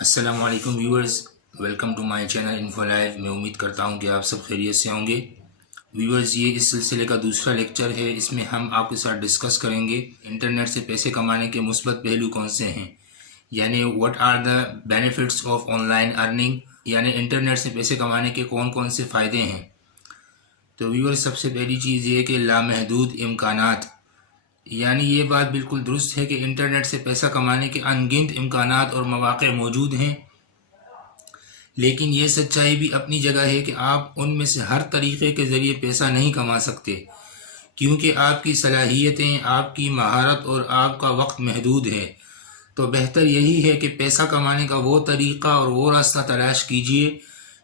السلام علیکم viewers, welcome to my channel info life. میں امید کرتا ہوں کہ آپ سب خیریت سے ہوں گے۔ ویورز، یہ اس سلسلے کا دوسرا لیکچر ہے۔ اس میں ہم آپ کے ساتھ ڈسکس کریں گے انٹرنیٹ سے پیسے کمانے کے مثبت پہلو کون سے ہیں، یعنی what are the benefits of online earning, یعنی انٹرنیٹ سے پیسے کمانے کے کون کون سے فائدے ہیں۔ تو ویورز، سب سے پہلی چیز یہ کہ لامحدود امکانات، یعنی یہ بات بالکل درست ہے کہ انٹرنیٹ سے پیسہ کمانے کے ان گنت امکانات اور مواقع موجود ہیں، لیکن یہ سچائی بھی اپنی جگہ ہے کہ آپ ان میں سے ہر طریقے کے ذریعے پیسہ نہیں کما سکتے، کیونکہ آپ کی صلاحیتیں، آپ کی مہارت اور آپ کا وقت محدود ہے۔ تو بہتر یہی ہے کہ پیسہ کمانے کا وہ طریقہ اور وہ راستہ تلاش کیجئے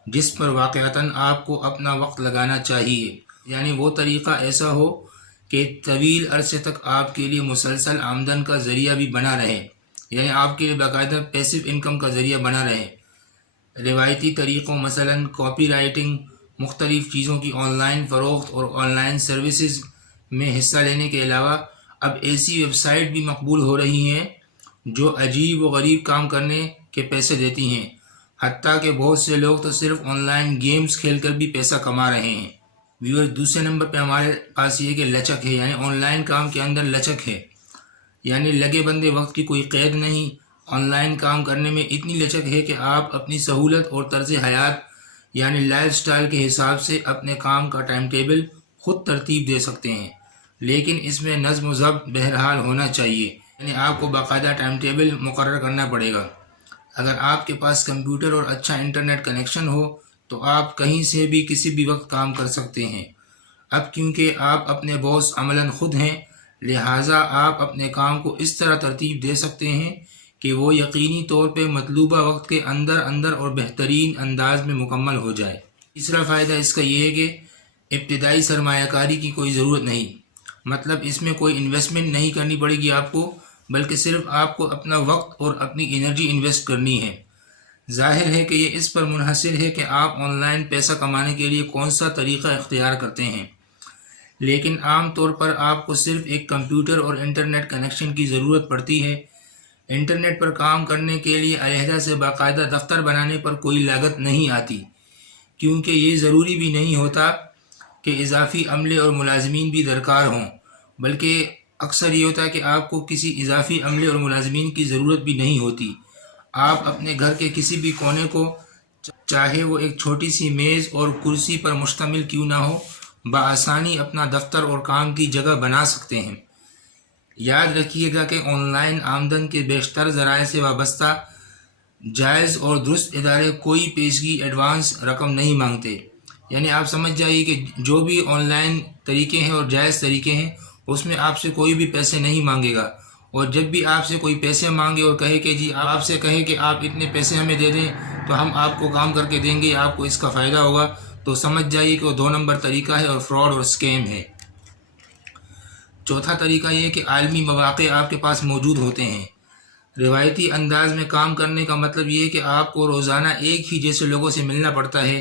جس پر واقعتاً آپ کو اپنا وقت لگانا چاہیے، یعنی وہ طریقہ ایسا ہو کہ طویل عرصے تک آپ کے لیے مسلسل آمدن کا ذریعہ بھی بنا رہے، یعنی آپ کے لیے باقاعدہ پیسو انکم کا ذریعہ بنا رہے۔ روایتی طریقوں مثلا کاپی رائٹنگ، مختلف چیزوں کی آن لائن فروخت اور آن لائن سروسز میں حصہ لینے کے علاوہ اب ایسی ویب سائٹ بھی مقبول ہو رہی ہیں جو عجیب و غریب کام کرنے کے پیسے دیتی ہیں، حتیٰ کہ بہت سے لوگ تو صرف آن لائن گیمز کھیل کر بھی پیسہ کما رہے ہیں۔ ویور، دوسرے نمبر پہ ہمارے پاس یہ کہ لچک ہے، یعنی آن لائن کام کے اندر لچک ہے، یعنی لگے بندے وقت کی کوئی قید نہیں۔ آن لائن کام کرنے میں اتنی لچک ہے کہ آپ اپنی سہولت اور طرز حیات یعنی لائف سٹائل کے حساب سے اپنے کام کا ٹائم ٹیبل خود ترتیب دے سکتے ہیں، لیکن اس میں نظم و ضبط بہرحال ہونا چاہیے، یعنی آپ کو باقاعدہ ٹائم ٹیبل مقرر کرنا پڑے گا۔ اگر آپ کے پاس کمپیوٹر اور اچھا انٹرنیٹ کنیکشن ہو تو آپ کہیں سے بھی کسی بھی وقت کام کر سکتے ہیں۔ اب کیونکہ آپ اپنے باس عملاً خود ہیں، لہٰذا آپ اپنے کام کو اس طرح ترتیب دے سکتے ہیں کہ وہ یقینی طور پہ مطلوبہ وقت کے اندر اور بہترین انداز میں مکمل ہو جائے۔ تیسرا فائدہ اس کا یہ ہے کہ ابتدائی سرمایہ کاری کی کوئی ضرورت نہیں، مطلب اس میں کوئی انویسٹمنٹ نہیں کرنی پڑے گی آپ کو، بلکہ صرف آپ کو اپنا وقت اور اپنی انرجی انویسٹ کرنی ہے۔ ظاہر ہے کہ یہ اس پر منحصر ہے کہ آپ آن لائن پیسہ کمانے کے لیے کون سا طریقہ اختیار کرتے ہیں، لیکن عام طور پر آپ کو صرف ایک کمپیوٹر اور انٹرنیٹ کنیکشن کی ضرورت پڑتی ہے۔ انٹرنیٹ پر کام کرنے کے لیے علیحدہ سے باقاعدہ دفتر بنانے پر کوئی لاگت نہیں آتی، کیونکہ یہ ضروری بھی نہیں ہوتا کہ اضافی عملے اور ملازمین بھی درکار ہوں، بلکہ اکثر یہ ہوتا ہے کہ آپ کو کسی اضافی عملے اور ملازمین کی ضرورت بھی نہیں ہوتی۔ آپ اپنے گھر کے کسی بھی کونے کو، چاہے وہ ایک چھوٹی سی میز اور کرسی پر مشتمل کیوں نہ ہو، بآسانی اپنا دفتر اور کام کی جگہ بنا سکتے ہیں۔ یاد رکھیے گا کہ آن لائن آمدن کے بیشتر ذرائع سے وابستہ جائز اور درست ادارے کوئی پیشگی ایڈوانس رقم نہیں مانگتے، یعنی آپ سمجھ جائیے کہ جو بھی آن لائن طریقے ہیں اور جائز طریقے ہیں اس میں آپ سے کوئی بھی پیسے نہیں مانگے گا، اور جب بھی آپ سے کوئی پیسے مانگے اور کہے کہ جی آپ سے کہے کہ آپ اتنے پیسے ہمیں دے دیں تو ہم آپ کو کام کر کے دیں گے، آپ کو اس کا فائدہ ہوگا، تو سمجھ جائیے کہ وہ 2 نمبر طریقہ ہے اور فراڈ اور اسکیم ہے۔ چوتھا طریقہ یہ ہے کہ عالمی مواقع آپ کے پاس موجود ہوتے ہیں۔ روایتی انداز میں کام کرنے کا مطلب یہ ہے کہ آپ کو روزانہ ایک ہی جیسے لوگوں سے ملنا پڑتا ہے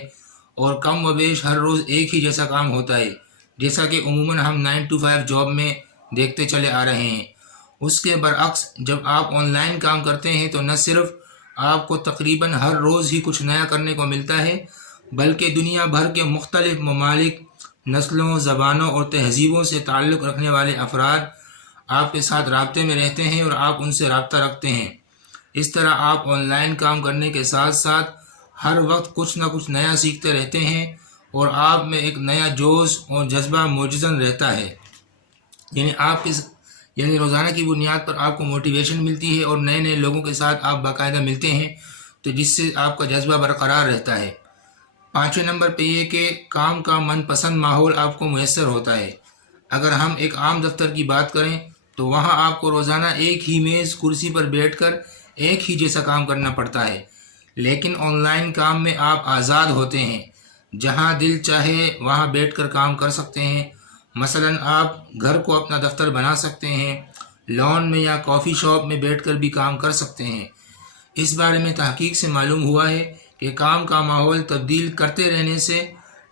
اور کم و بیش ہر روز ایک ہی جیسا کام ہوتا ہے، جیسا کہ عموماً ہم 9 to 5 جاب میں دیکھتے چلے آ رہے ہیں۔ اس کے برعکس جب آپ آن لائن کام کرتے ہیں تو نہ صرف آپ کو تقریباً ہر روز ہی کچھ نیا کرنے کو ملتا ہے، بلکہ دنیا بھر کے مختلف ممالک، نسلوں، زبانوں اور تہذیبوں سے تعلق رکھنے والے افراد آپ کے ساتھ رابطے میں رہتے ہیں اور آپ ان سے رابطہ رکھتے ہیں۔ اس طرح آپ آن لائن کام کرنے کے ساتھ ساتھ ہر وقت کچھ نہ کچھ نیا سیکھتے رہتے ہیں اور آپ میں ایک نیا جوش اور جذبہ موجزن رہتا ہے، یعنی روزانہ کی بنیاد پر آپ کو موٹیویشن ملتی ہے اور نئے نئے لوگوں کے ساتھ آپ باقاعدہ ملتے ہیں، تو جس سے آپ کا جذبہ برقرار رہتا ہے۔ 5ویں نمبر پہ یہ کہ کام کا من پسند ماحول آپ کو میسر ہوتا ہے۔ اگر ہم ایک عام دفتر کی بات کریں تو وہاں آپ کو روزانہ ایک ہی میز کرسی پر بیٹھ کر ایک ہی جیسا کام کرنا پڑتا ہے، لیکن آن لائن کام میں آپ آزاد ہوتے ہیں، جہاں دل چاہے وہاں بیٹھ کر کام کر سکتے ہیں۔ مثلا آپ گھر کو اپنا دفتر بنا سکتے ہیں، لان میں یا کافی شاپ میں بیٹھ کر بھی کام کر سکتے ہیں۔ اس بارے میں تحقیق سے معلوم ہوا ہے کہ کام کا ماحول تبدیل کرتے رہنے سے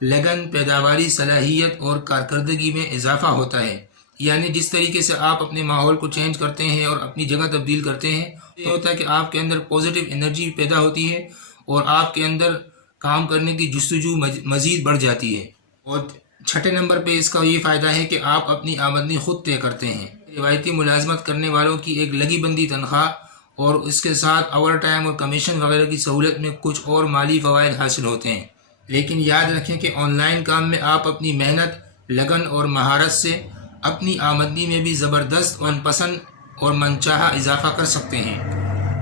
لگن، پیداواری صلاحیت اور کارکردگی میں اضافہ ہوتا ہے۔ یعنی جس طریقے سے آپ اپنے ماحول کو چینج کرتے ہیں اور اپنی جگہ تبدیل کرتے ہیں، یہ ہوتا ہے کہ آپ کے اندر پازیٹیو انرجی پیدا ہوتی ہے اور آپ کے اندر کام کرنے کی جستجو مزید بڑھ جاتی ہے۔ اور چھٹے نمبر پہ اس کا یہ فائدہ ہے کہ آپ اپنی آمدنی خود طے کرتے ہیں۔ روایتی ملازمت کرنے والوں کی ایک لگی بندی تنخواہ اور اس کے ساتھ اوور ٹائم اور کمیشن وغیرہ کی سہولت میں کچھ اور مالی فوائد حاصل ہوتے ہیں، لیکن یاد رکھیں کہ آن لائن کام میں آپ اپنی محنت، لگن اور مہارت سے اپنی آمدنی میں بھی زبردست من پسند اور منچاہا اضافہ کر سکتے ہیں۔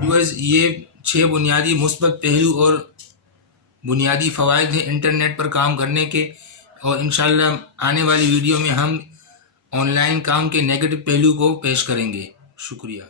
ویورز، یہ 6 بنیادی مثبت پہلو اور بنیادی فوائد ہیں انٹرنیٹ پر کام کرنے کے، اور انشاءاللہ آنے والی ویڈیو میں ہم آن لائن کام کے نیگیٹو پہلو کو پیش کریں گے۔ شکریہ۔